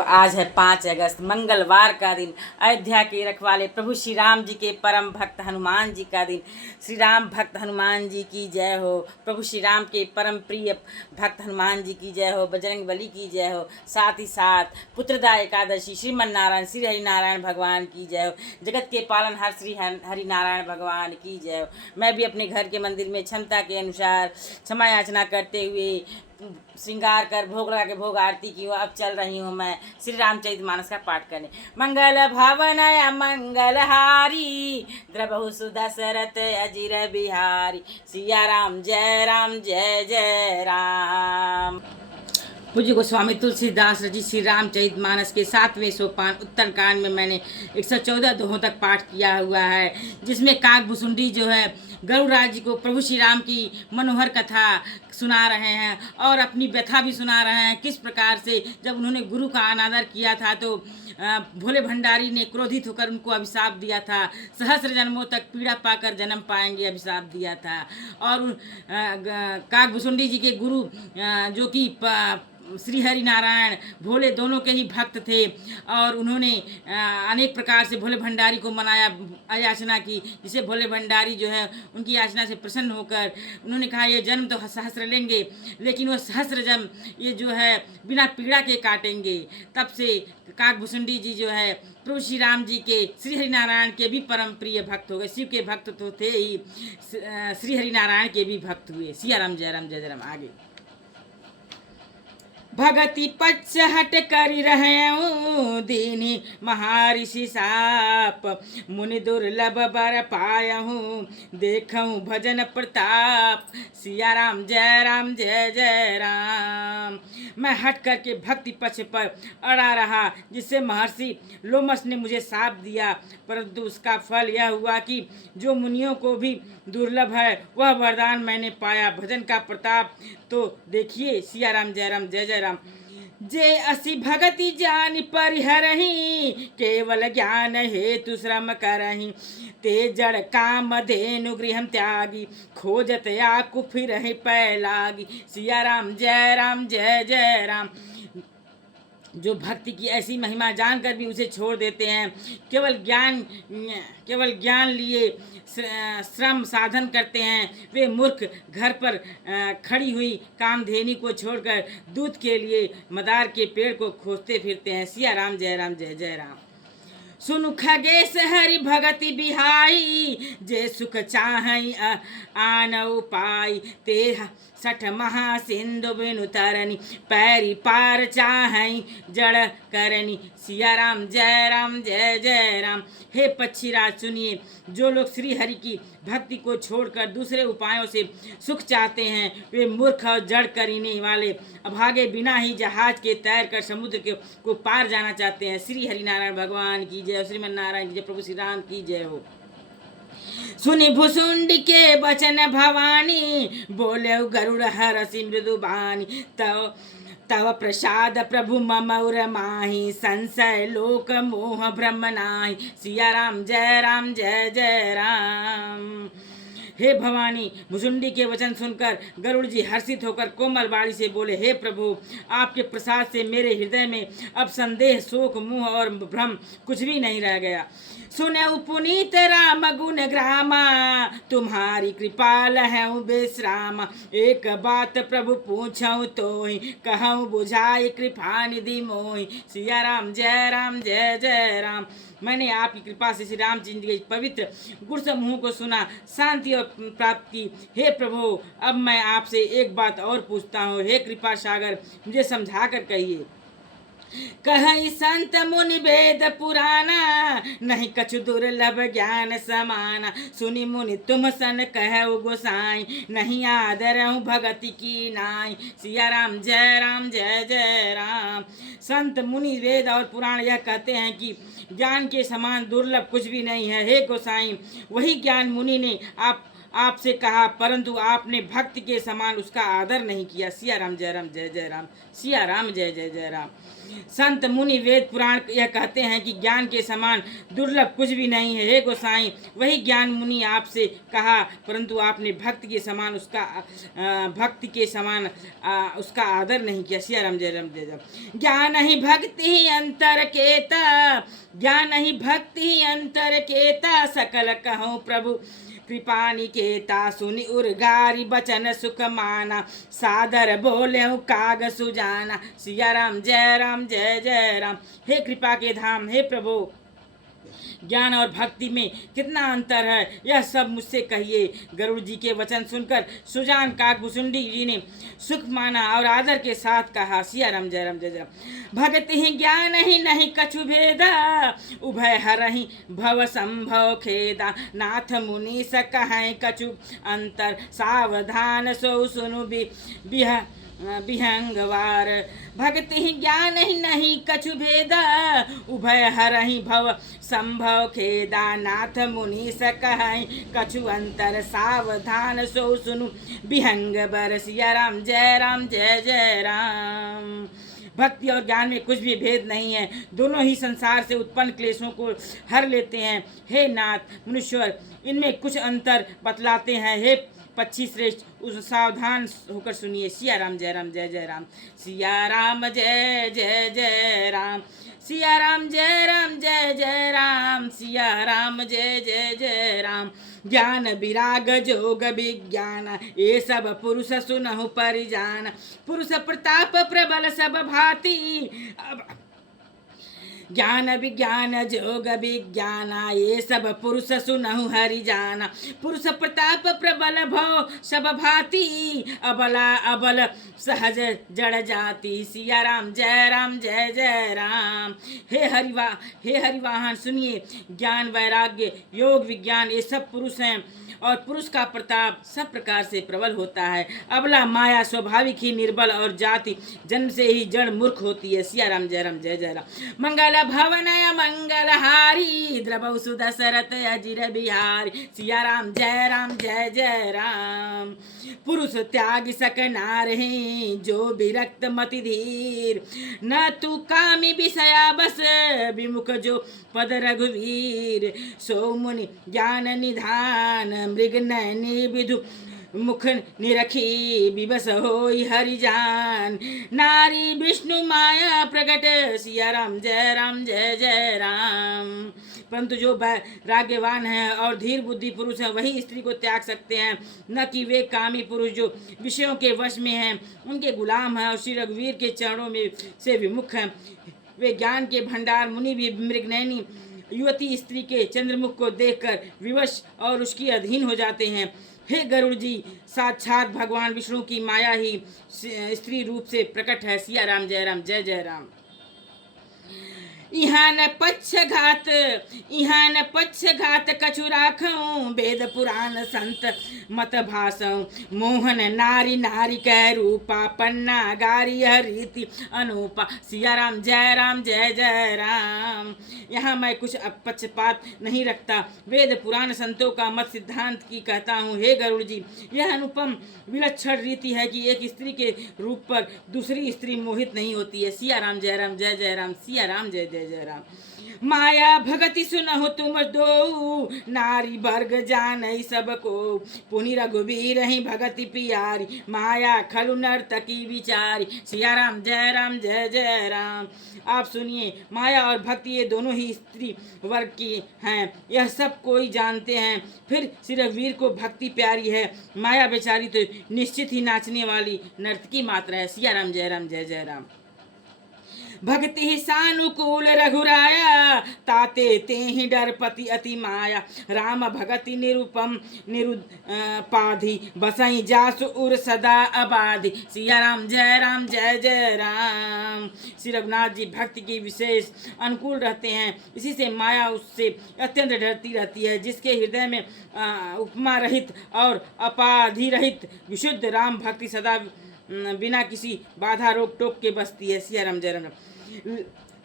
आज है 5 अगस्त मंगलवार का दिन। अयोध्या के रखवाले प्रभु श्री राम जी के परम भक्त हनुमान जी का दिन। श्री राम भक्त हनुमान जी की जय हो। प्रभु श्री राम के परम प्रिय भक्त हनुमान जी की जय हो। बजरंग बली की जय हो। साथ ही साथ पुत्रदा एकादशी श्रीमन नारायण श्री हरि नारायण भगवान की जय हो। जगत के पालनहार श्री हरि नारायण भगवान की जय हो। मैं भी अपने घर के मंदिर में क्षमता के अनुसार क्षमा याचना करते हुए श्रृंगार कर भोग लगा के भोग आरती की हूँ। अब चल रही हूँ मैं श्री रामचरितमानस का पाठ करने। मंगल भवनय मंगलहारी द्रबहु सुदशरथ अजिर बिहारी। सिया राम जय जय राम। पूज्य गोस्वामी तुलसीदास रचित श्री रामचरितमानस के 7वें सोपान उत्तरकांड में मैंने 114 दोहों तक पाठ किया हुआ है, जिसमें काकभुसुंडी जो है गरुड़राज जी को प्रभु श्री राम की मनोहर कथा सुना रहे हैं और अपनी व्यथा भी सुना रहे हैं। किस प्रकार से जब उन्होंने गुरु का अनादर किया था तो भोले भंडारी ने क्रोधित होकर उनको अभिशाप दिया था, सहस्र जन्मों तक पीड़ा पाकर जन्म पाएंगे अभिशाप दिया था। और काकभुसुंडी जी के गुरु जो कि श्री हरि नारायण भोले दोनों के ही भक्त थे और उन्होंने अनेक प्रकार से भोले भंडारी को मनाया, याचना की, जिसे भोले भंडारी जो है उनकी याचना से प्रसन्न होकर उन्होंने कहा ये जन्म तो सहस्र लेंगे लेकिन वो सहस्र जन्म ये जो है बिना पीड़ा के काटेंगे। तब से काकभुसुंडी जी जो है प्रभु श्री राम जी के श्री हरि नारायण के भी परम प्रिय भक्त हो गए। शिव के भक्त तो थे ही, श्री हरि नारायण के भी भक्त हुए। सिया राम जय राम। आगे भगति पक्ष हट कर रहे दीनी महर्षि साप। मुनि दुर्लभ बर पायहूँ देखूँ भजन प्रताप। सिया राम जय राम। मैं हट करके भक्ति पक्ष पर अड़ा रहा, जिससे महर्षि लोमस ने मुझे शाप दिया, परंतु उसका फल यह हुआ कि जो मुनियों को भी दुर्लभ है वह वरदान मैंने पाया, भजन का प्रताप। तो देखिए सिया राम जय राम। जे असी भगति जान परिहरही केवल ज्ञान हेतु श्रम करही। ते जड़ काम धेनु गृहम त्यागी खोजत आकु फिर पै लागी। सिया राम जय राम। जो भक्ति की ऐसी महिमा जानकर भी उसे छोड़ देते हैं, केवल ज्ञान लिए श्रम साधन करते हैं, वे मूर्ख घर पर खड़ी हुई कामधेनु को छोड़कर दूध के लिए मदार के पेड़ को खोजते फिरते हैं। सिया राम जय राम। सुनु खगेश हरि भगति बिहाई जे सुख चाहई आन उपाय। ते 60 महासिंधु बिनु तरनी पैरी पार चाहई जड़ करनी। सिया राम जय राम। हे पक्षीराज सुनिए, जो लोग श्री हरि की भक्ति को छोड़कर दूसरे उपायों से सुख चाहते हैं वे मूर्ख और जड़ करने वाले अभागे बिना ही जहाज के तैर कर समुद्र को पार जाना चाहते हैं। श्री हरि नारायण भगवान की जय, श्रीमन नारायण की जय, प्रभु श्री राम की जय हो। सुनि भुसुंडी के बचन भवानी बोले गरुड़ हरसि मृदु बानी। तव प्रसाद प्रभु मम उर माही संशय लोक मोह ब्रह्म नाही। सिया राम जय राम। हे भवानी, भुसुंडी के वचन सुनकर गरुड़ जी हर्षित होकर कोमल बाणी से बोले, हे प्रभु, आपके प्रसाद से मेरे हृदय में अब संदेह शोक मोह और भ्रम कुछ भी नहीं रह गया। सुने पुनीत राम गुण ग्रामा तुम्हारी कृपाल है बेश्रामा। एक बात प्रभु पूछऊँ तो ही कहूँ बुझाई कृपा निधि मोहि। सिया राम जय राम। मैंने आपकी कृपा से श्री रामचंद्र के पवित्र गुण समूह को सुना, शांति और प्राप्त की। हे प्रभु, अब मैं आपसे एक बात और पूछता हूँ, हे कृपा सागर, मुझे समझा कर कहिए। कहीं संत मुनि वेद पुराना नहीं कछु दुर्लभ ज्ञान समाना। सुनि मुनि तुम सन कहु गोसाई नहीं आदर हूँ भगति की नाई। सिया राम जय राम। संत मुनि वेद और पुराण यह कहते हैं कि ज्ञान के समान दुर्लभ कुछ भी नहीं है। हे गोसाई, वही ज्ञान मुनि ने आपसे कहा, परंतु आपने भक्ति के समान उसका आदर नहीं किया। सिया राम जय राम जय जय राम, सिया राम जय जय जय राम। संत मुनि वेद पुराण यह कहते हैं कि ज्ञान के समान दुर्लभ कुछ भी नहीं है। हे गोसाई, वही ज्ञान मुनि आपसे कहा, परंतु आपने भक्ति के समान उसका आदर नहीं किया। सिया राम जय राम जय जय। ज्ञान ही भक्ति ही अंतर केता, ज्ञान ही भक्ति ही अंतर केता, सकल कहूँ प्रभु कृपा निकेता। सुनि उर्गारी बचन सुख माना, सादर बोले काग सुजाना। सिया राम जय जय राम। हे कृपा के धाम, हे प्रभु, ज्ञान और भक्ति में कितना अंतर है, यह सब मुझसे कहिए। गरुड़ जी के वचन सुनकर सुजान काकभुसुंडी जी ने सुख माना और आदर के साथ कहा। सिया राम जय राम जय जय। भक्ति ही ज्ञान ही नहीं कछु भेदा, उभय हरहि भव संभव खेदा। नाथ मुनि सकहै कछु अंतर, सावधान सो सुनु विहंगवार। भक्ति ही ज्ञान ही नहीं कछु भेदा, उभय हरहि भव संभव खेदा। नाथ मुनि सकहै कछु अंतर, सावधान सो सुनु विहंग बर। सिया राम जय जय राम। भक्ति और ज्ञान में कुछ भी भेद नहीं है, दोनों ही संसार से उत्पन्न क्लेशों को हर लेते हैं। हे नाथ मुनीश्वर, इनमें कुछ अंतर बतलाते हैं। हे पक्षी श्रेष्ठ, उस सावधान होकर सुनिए। सिया राम जय जय राम, सिया राम जय जय राम, सिया राम जय जय राम, सिया राम जय जय राम। ज्ञान विराग जोग विज्ञान, ये सब पुरुष सुनहु परिजान। पुरुष प्रताप प्रबल सब भांति, ज्ञान विज्ञान जोग विज्ञाना, ये सब पुरुष सुनहु हरि जाना। पुरुष प्रताप प्रबल भव सब भांति, अबला अबल सहज जड़ जाति। सिया राम जय जय राम। हे हरिवाहन, सुनिए, ज्ञान वैराग्य योग विज्ञान ये सब पुरुष हैं, और पुरुष का प्रताप सब प्रकार से प्रबल होता है। अबला माया स्वाभाविक ही निर्बल और जाति जन्म से ही जड़ मूर्ख होती है। सिया राम जय जय राम। मंगल भवनय मंगलहारी, द्रवौ सुदशरथ अजिर बिहारी। सिया राम जय जय राम। पुरुष त्याग सक नारहि, जो विरक्त मति धीर। न तू कामी विषया बस, विमुख जो पद रघुवीर। सो मुनि ज्ञान निधान, मृग नयनी विधु मुख निरखी। विवश होई हरि जान, नारी विष्णु माया प्रकट। सिया राम जय जय राम। परंतु जो राग्यवान है और धीर बुद्धि पुरुष है, वही स्त्री को त्याग सकते हैं, न कि वे कामी पुरुष जो विषयों के वश में हैं, उनके गुलाम हैं और श्री रघुवीर के चरणों में से विमुख हैं। वे ज्ञान के भंडार मुनि भी मृगनयनी युवती स्त्री के चंद्रमुख को देखकर विवश और उसकी अधीन हो जाते हैं। हे गरुड़ जी, साक्षात भगवान विष्णु की माया ही स्त्री रूप से प्रकट है। सिया राम जय जय राम। इहाँ न पक्षघात कछु राखऊं, वेद पुराण संत मत भाषऊं। मोहन नारी कै रूपा, पन्ना गारी रीति अनूपा। सिया राम जय जय राम। यहाँ मैं कुछ पक्षपात नहीं रखता, वेद पुराण संतों का मत सिद्धांत की कहता हूँ। हे गरुड़ जी, यह अनुपम विलक्षण रीति है कि एक स्त्री के रूप पर दूसरी स्त्री मोहित नहीं होती है। सिया राम जय जय राम, सिया राम जय जय राम। माया भगति सुनहु तुम दो, नारी वर्ग जानई सबको। पुनि रघुवीर ही भगति पियारी, माया खलु नर्तकी विचारी। सिया राम जय जय राम। आप सुनिए, माया और भक्ति ये दोनों ही स्त्री वर्ग की हैं, यह सब कोई जानते हैं। फिर श्री रघुवीर को भक्ति प्यारी है, माया बेचारी तो निश्चित ही नाचने वाली नर्तकी मात्र है। सिया राम जय जय राम। भक्ति ही सानुकूल रघुराया, ताते ते ही डरपति अति माया। राम भगति निरुपम निरुपाधि, बसई जासु उर सदा आबादी। सिया राम जय जय राम। श्री रघुनाथ जी भक्ति की विशेष अनुकूल रहते हैं, इसी से माया उससे अत्यंत डरती रहती है। जिसके हृदय में उपमा रहित और अपाधि रहित विशुद्ध राम भक्ति सदा बिना किसी बाधा रोक टोक के बसती है। सिया राम जय राम।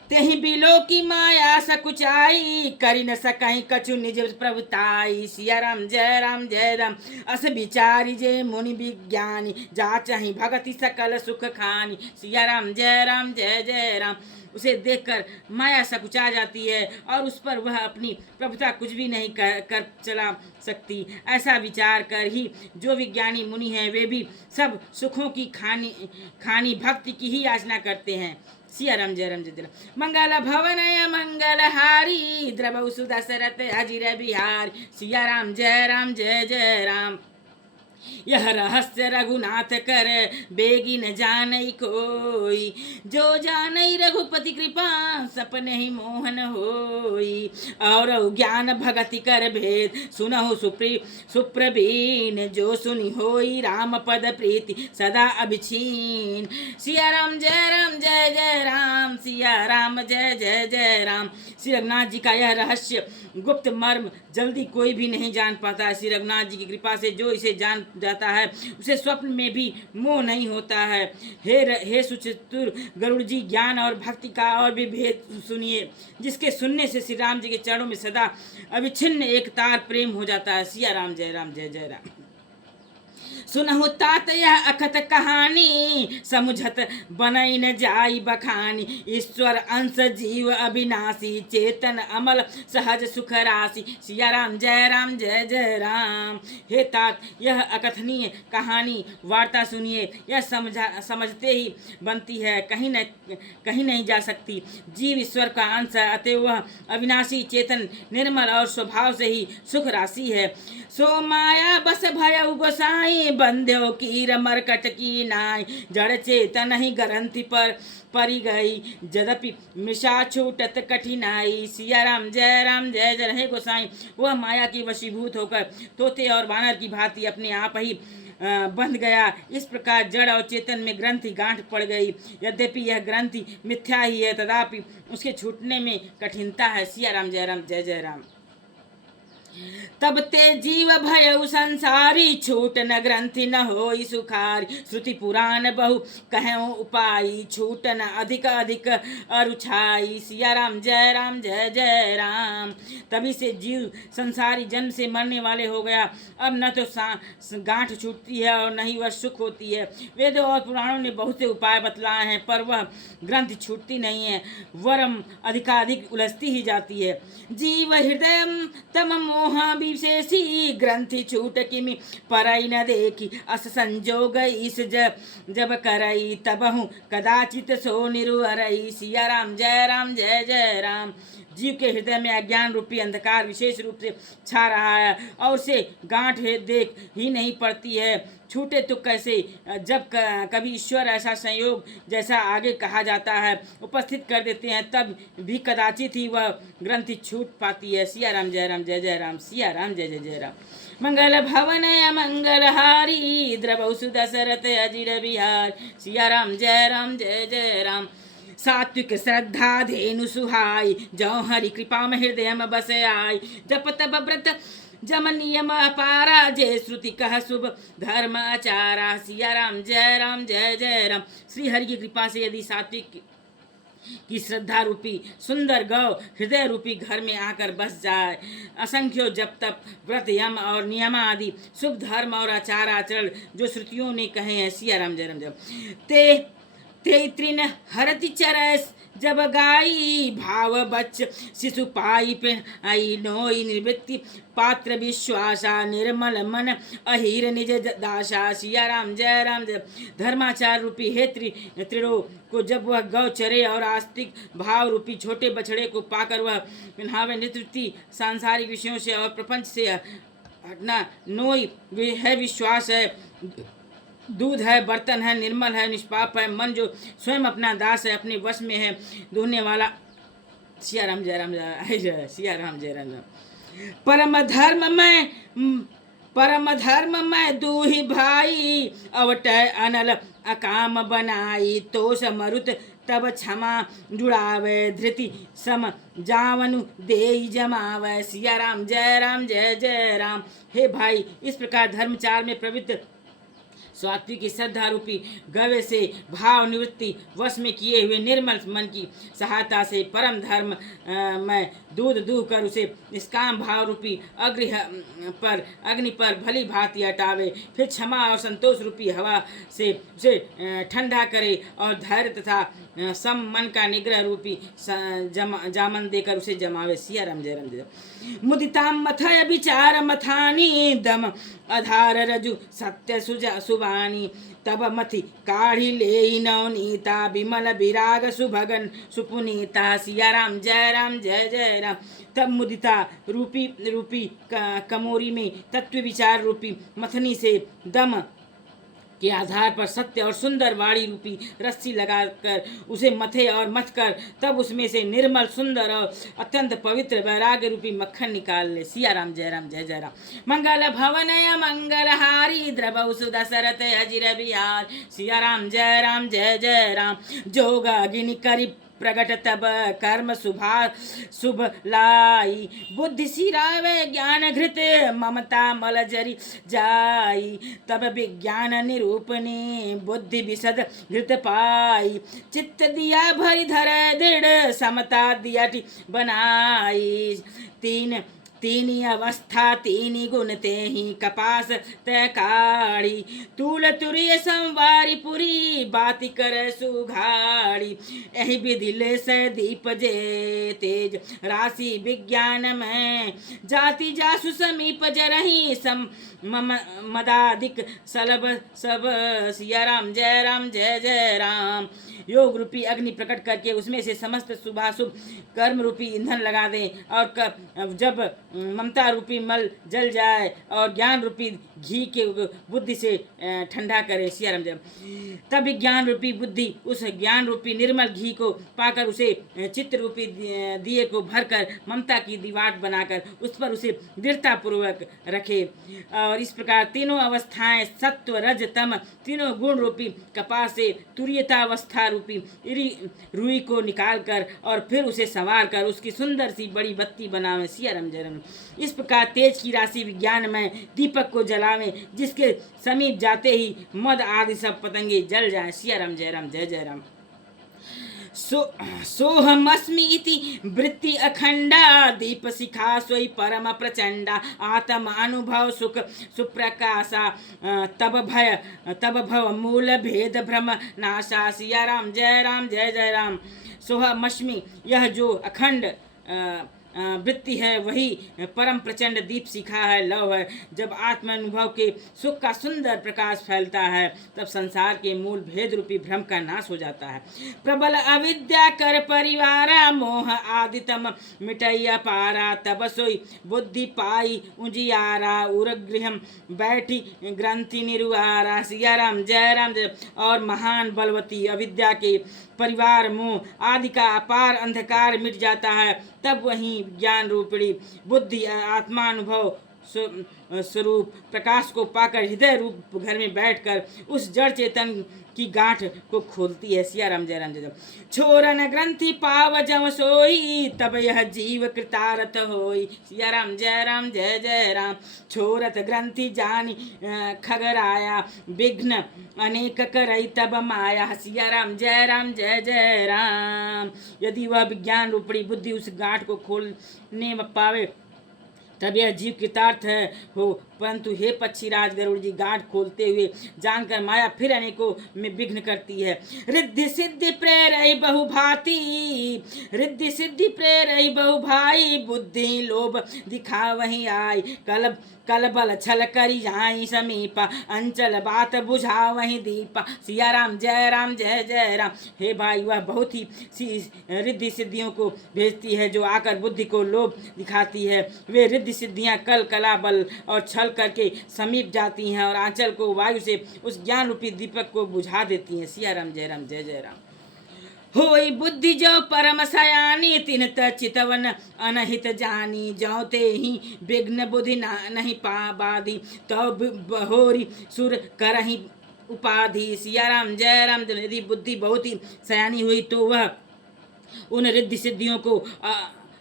तेहि बिलो की माया सकुचाई, करी न सकहीं कछु निज प्रभुताई। सिया राम जय राम, अस विचारी जे मुनि विज्ञानी, जा चाही भगति सकल सुख खानी। सिया राम जय राम। उसे देखकर माया सकुचा जाती है और उस पर वह अपनी प्रभुता कुछ भी नहीं कर चला सकती। ऐसा विचार कर ही जो विज्ञानी मुनि हैं वे भी सब सुखों की खानी भक्ति की ही याचना करते हैं। सिया राम जय राम। मंगल भवन मंगल हारी, द्रवौ सुदशरथ अजिर बिहारी। सिया राम जय राम। यह रहस्य रघुनाथ कर, बेगी न जानई कोई। जो जानई रघुपति कृपा, सपने ही मोहन होई। और ज्ञान भगति कर भेद, सुनहु सुप्रवीण। जो सुनी होई राम पद प्रीति, सदा अभिछीन। सिया राम जय राम। सिया राम जय राम। श्री रघुनाथ जी का यह रहस्य गुप्त मर्म जल्दी कोई भी नहीं जान पाता। श्री रघुनाथ जी की कृपा से जो इसे जान जाता है उसे स्वप्न में भी मोह नहीं होता है। हे सुचतुर गरुड़ जी, ज्ञान और भक्ति का और भी भेद सुनिए, जिसके सुनने से श्री राम जी के चरणों में सदा अविच्छिन्न एक तार प्रेम हो जाता है। सिया राम जय राम। सुनहु तात यह अखत कहानी, समुझत बनई न जाई बखानी। ईश्वर अंश जीव अविनाशी, चेतन अमल सहज सुख राशि। सिया राम जय राम। हे तात, यह अकथनीय कहानी वार्ता सुनिए। यह समझते ही बनती है, कहीं नहीं जा सकती। जीव ईश्वर का अंश है, अतः वह अविनाशी, चेतन, निर्मल और स्वभाव से ही सुख राशि है। सो माया बस भयउ गोसाई, बंध्यो कीर मरकट की नाई। जड़ चेतन ही ग्रंथि पर परी गई, यद्यपि मृषा छूटत कठिनाई। सिया राम जय। हे गोसाई, वह माया की वशीभूत होकर तोते और वानर की भांति अपने आप ही बंध गया। इस प्रकार जड़ और चेतन में ग्रंथि गांठ पड़ गई। यद्यपि यह ग्रंथि मिथ्या ही है, तथापि उसके छूटने में कठिनता है। सिया राम जय राम। तब ते जीव भयउ संसारी, छूट न ग्रंथि न होई सुखारी। श्रुति पुराण बहु कहऊँ उपाई, छूट न अधिक अरुछाई। सिया राम जय राम। तभी से जीव संसारी जन्म से मरने वाले हो गया। अब न तो गांठ छूटती है और न ही वह सुख होती है। वेदों और पुराणों ने बहुत से उपाय बतलाए हैं, पर वह ग्रंथि छूटती नहीं है, वरम अधिकाधिक उलझती ही जाती है। जीव हृदय तम मोह विशेषी, ग्रंथि छूट किमि परई न देखी। अस संजोग इस जब करई, तबहु कदाचित सो निरुहरई। सिया राम जय राम। जीव के हृदय में अज्ञान रूपी अंधकार विशेष रूप से छा रहा है और उसे गांठ देख ही नहीं पड़ती है। छूटे तो कैसे, जब कभी ईश्वर ऐसा संयोग जैसा आगे कहा जाता है उपस्थित कर देते हैं, तब भी कदाचित ही वह ग्रंथि छूट पाती है। सिया राम जय राम। सिया राम जय राम। मंगल भवन मंगल हारी, द्रवौ सुदशरथ अजिर बिहार। सिया राम जय राम। सात्विक श्रद्धा धेनु सुहाई, जौ हरि कृपा में हृदय में बस आई। जप तप व्रत जम नियम अपारा, जय श्रुति कह शुभ धर्म आचारा। सिया राम जय राम। श्री हरि की कृपा से यदि सात्विक की श्रद्धा रूपी सुंदर गौ हृदय रूपी घर में आकर बस जाए, असंख्यो जप तप व्रत यम और नियम आदि शुभ धर्म और आचार आचरण जो श्रुतियों ने कहे हैं। सिया राम जय राम। ते तृण हरति चरस, जब गाई भाव बच्च शिशु पाई पे आई। नोई निवृत्ति पात्र विश्वासा, निर्मल मन अहीर निज दासा। सिया राम जय। धर्माचार रूपी हे त्रिणों को जब वह गौ चरे और आस्तिक भाव रूपी छोटे बछड़े को पाकर वह पिन्हावे, निवृत्ति सांसारिक विषयों से और प्रपंच से हटना, नोई है विश्वास है, दूध है, बर्तन है, निर्मल है, निष्पाप है, मन जो स्वयं अपना दास है, अपने वश में है, दूहने वाला। सिया राम जय राम। सिया राम जय राम। परम धर्म मैं दूहि भाई, अवट अनल अकाम बनाई। तोष मरुत तब क्षमा जुड़ावे, धृति सम जावनु देई जमावे। सिया राम जय राम। हे भाई, इस प्रकार धर्मचार में प्रवृत्त सात्विक श्रद्धा रूपी गव्य से भाव निवृत्ति वश में किए हुए निर्मल मन की सहायता से परम धर्म में दूध दूह कर उसे निष्काम भाव रूपी अग्नि पर भली भांति हटावे, फिर क्षमा और संतोष रूपी हवा से उसे ठंडा करे और धैर्य तथा सम मन का निग्रह रूपी जामन देकर उसे जमावे। सिया राम जय राम जय। मुदिताम मथय विचार मथानी दम आधार रजु सत्य सुबानी, तब मथि काढ़ी ले नवनीता विमल विराग सुभगन सुपुनीता। सिया राम जय राम जय जय राम। तब मुदिता रूपी कमोरी में तत्व विचार रूपी मथनी से दम के आधार पर सत्य और सुंदर वाणी रूपी रस्सी लगाकर उसे मथे और मथ कर तब उसमें से निर्मल सुंदर और अत्यंत पवित्र वैराग्य रूपी मक्खन निकाल ले। सिया राम जय राम जय जय राम। मंगल भवनय मंगलहारी द्रवौ सुदशरथ अजिर बिहार। सिया राम जय जय राम। जोग अग्नि करि प्रगट तब कर्म शुभ लाई, बुद्धि सिरावे ज्ञान घृत ममता मल जरी जाई। तब विज्ञान निरूपणी बुद्धि विशद घृत पाई, चित्त दिया भरी धर दृढ़ समता दिया बनाई। तीन अवस्था तीन गुण ते ही कपास तय काढ़ी, तूल तुरिय संवारी पुरी बाति कर सुघाड़ी। एहि विधि ले से दीप जे तेज राशि विज्ञान में, जाति जासु समीप जरही सम मदादिक सलब सब। सिया राम जय जय राम। योग रूपी अग्नि प्रकट करके उसमें से समस्त शुभाशुभ कर्म रूपी ईंधन लगा दें, और जब ममता रूपी मल जल जाए और ज्ञान रूपी घी के बुद्धि से ठंडा करें। सिया राम जय। तब विज्ञान रूपी बुद्धि उस ज्ञान रूपी निर्मल घी को पाकर उसे चित्त रूपी दिए को भरकर ममता की दीवार बनाकर उस पर उसे दृढ़ता पूर्वक रखे। और इस प्रकार तीनों अवस्थाएं सत्व रज तम तीनों गुण रूपी कपास से तुरीयता अवस्था रूपी रुई को निकाल कर और फिर उसे संवार कर उसकी सुंदर सी बड़ी बत्ती बनावे। सिया राम जय राम। इस प्रकार तेज की राशि विज्ञान में दीपक को जलावे, जिसके समीप जाते ही मद आदि सब पतंगे जल जाए। सिया राम जय जय राम। सोहमस्मि इति वृत्ति अखंडा, दीप शिखा सोई परम प्रचंडा। आत्म अनुभव सुख सुप्रकाशा, तब भव मूल भेद भ्रम नाशा। सिया राम जय जय राम। सोहमस्मि यह जो अखंड वृत्ति है वही परम प्रचंड दीप शिखा है, लव है। जब आत्म अनुभव के सुख का सुंदर प्रकाश फैलता है तब संसार के मूल भेद रूपी भ्रम का नाश हो जाता है। प्रबल अविद्या कर परिवारा, मोह आदितम मिटैया पारा। तब सोई बुद्धि पाई उजियारा, उरगृह बैठी ग्रंथि निरुआरा। सिया राम जय। और महान बलवती अविद्या के परिवार मोह आदि का अपार अंधकार मिट जाता है, तब वहीं ज्ञान रूपिणी बुद्धि आत्मानुभव स्वरूप प्रकाश को पाकर हृदय रूप घर में बैठकर उस जड़ चेतन की गांठ को खोलती है। सिया राम जय। छोरन ग्रंथि पाव जम सोई, तब यह जीव कृतारथ होई। सिया राम जय जय राम। छोरत ग्रंथि जानी खगराया, विघ्न अनेक करई तब माया। सिया राम जय जय राम। यदि वह विज्ञान रूपणी बुद्धि उस गांठ को खोलने पावे तब यह जीव कृतार्थ हो, परंतु हे पक्षीराज गरुड़ जी, गांठ खोलते हुए जानकर माया फिर अनेकों में विघ्न करती है। रिद्धि सिद्धि प्रेरई बहुभांति, रिद्धि सिद्धि प्रेरई बहुभाई। बुद्धि लोभ दिखा वही आई, कल बल छल करी जाई समीपा। अंचल बात बुझा वही दीपा। सिया राम जय जय राम। हे भाई, वह बहुत ही रिद्धि सिद्धियों को भेजती है जो आकर बुद्धि को लोभ दिखाती है। वे रिद्धि सिद्धियां कला बल और छल करके समीप जाती हैं और आंचल को वायु से उस ज्ञान रूपी दीपक को बुझा देती हैं। सिया राम जय जय राम। होई बुद्धि जो परम सयानी, तिन चितवन अनहित जानी। जो ते ही विघ्न बुद्धि नहीं बाधी, तो बहोरी सुर करही उपाधि। सिया राम जय। यदि बुद्धि बहुत ही सयानी हुई तो वह उन रिद्धि सिद्धियों को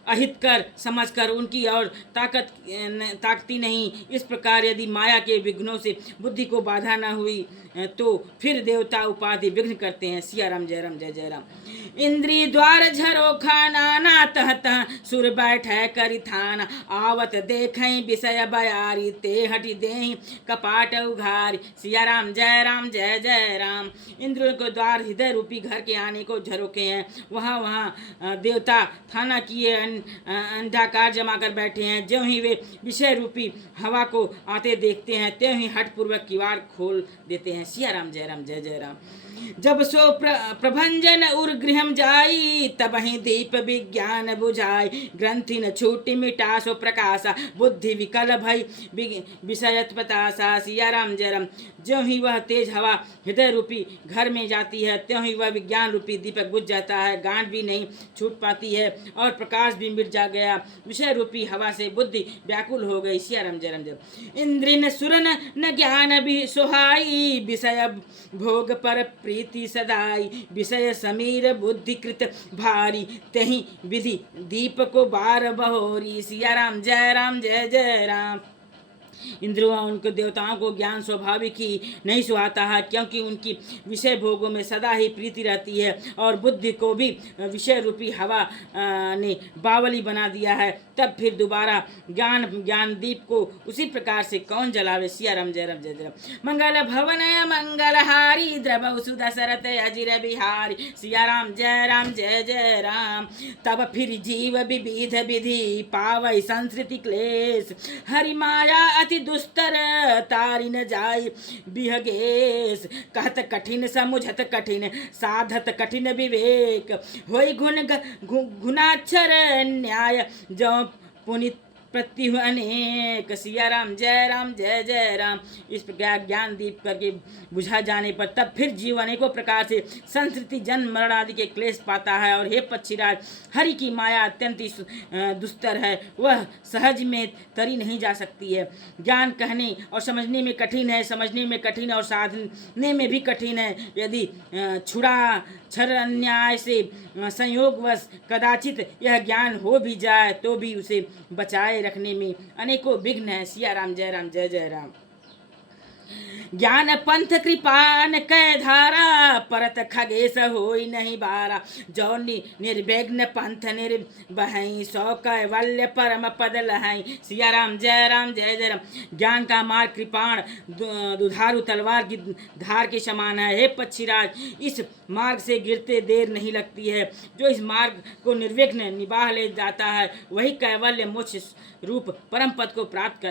अहितकर समझकर उनकी और ताकती नहीं। इस प्रकार यदि माया के विघ्नों से बुद्धि को बाधा न हुई तो फिर देवता उपाधि विघ्न करते हैं। सिया राम जय राम जय जय राम। इंद्री द्वार झरो खाना ना तह तह सुर बैठे करी थाना आवत देखें विषय बयारी ते हटी देहि कपाट उघारी। सिया राम जय जय राम। इंद्र को द्वार हृदय रूपी घर के आने को झरोके हैं। वहाँ देवता थाना किए अंडाकार जमा कर बैठे हैं। ज्यों ही वे विषय रूपी हवा को आते देखते हैं त्यों ही हठ पूर्वक किवाड़ खोल देते हैं। सिया राम जय जय राम। जब सो प्रभंजन उर गृहम जाई तब ही दीप विज्ञान बुझाई ग्रंथि न छूटी मिटा सो प्रकाशा बुद्धि विकल भई विषयत पतासा। सिया राम जय राम। ज्यों ही वह तेज हवा हृदय रूपी घर में जाती है त्यों ही वह विज्ञान रूपी दीपक बुझ जाता है। गांठ भी नहीं छूट पाती है और प्रकाश भी मिट जा गया। विषय रूपी हवा से बुद्धि व्याकुल हो गई। सिया राम जय। इंद्रिन सुरन न ज्ञान भी सुहाई विषय भोग पर प्रीति सदाई विषय समीर बुद्धि कृत भारी तही विधि दीप को बार बहोरी। सिया राम जय जय राम। इंद्रियों उनको देवताओं को ज्ञान स्वाभाविक ही नहीं सुहाता है क्योंकि उनकी विषय भोगों में सदा ही प्रीति रहती है और बुद्धि को भी विषय रूपी हवा ने बावली बना दिया है। तब फिर दोबारा ज्ञान दीप को उसी प्रकार से कौन जलावे। सिया राम जय राम। मंगल भवन मंगलहारी द्रव सुदशरथ अजिर बिहारी। सिया राम जय जय राम। तब फिर जीव विविध विधि पावै संस्कृति क्लेश हरि माया अति दुस्तर तारि न जाय बिहगेश। कहत कठिन समुझत कठिन साधत कठिन विवेक होई गुणाक्षर न्याय जो पुनित प्रत्यु अनेक। सिया राम जय जय राम। इस प्रकार ज्ञान दीप करके बुझा जाने पर तब फिर जीव अनेकों प्रकार से संस्कृति जन्म मरण आदि के क्लेश पाता है। और हे पक्षीराज हरि की माया अत्यंत दुस्तर है वह सहज में तरी नहीं जा सकती है। ज्ञान कहने और समझने में कठिन है और साधने में भी कठिन है। यदि छर अन्याय से संयोगवश कदाचित यह ज्ञान हो भी जाए तो भी उसे बचाए रखने में अनेकों विघ्न है। सिया राम जय जय राम। ज्ञान पंथ कृपान कै धारा परत खगेश होई नहीं बारा जो निर्विघ्न पंथ निर्बहई सौ कैवल्य परम पद लहई। सिया राम जय राम। ज्ञान का मार्ग कृपाण दुधारू तलवार की धार के समान है। हे पक्षीराज इस मार्ग से गिरते देर नहीं लगती है। जो इस मार्ग को निर्विघ्न निबाह ले जाता है वही कैवल्य मोक्ष रूप परम पद को प्राप्त कर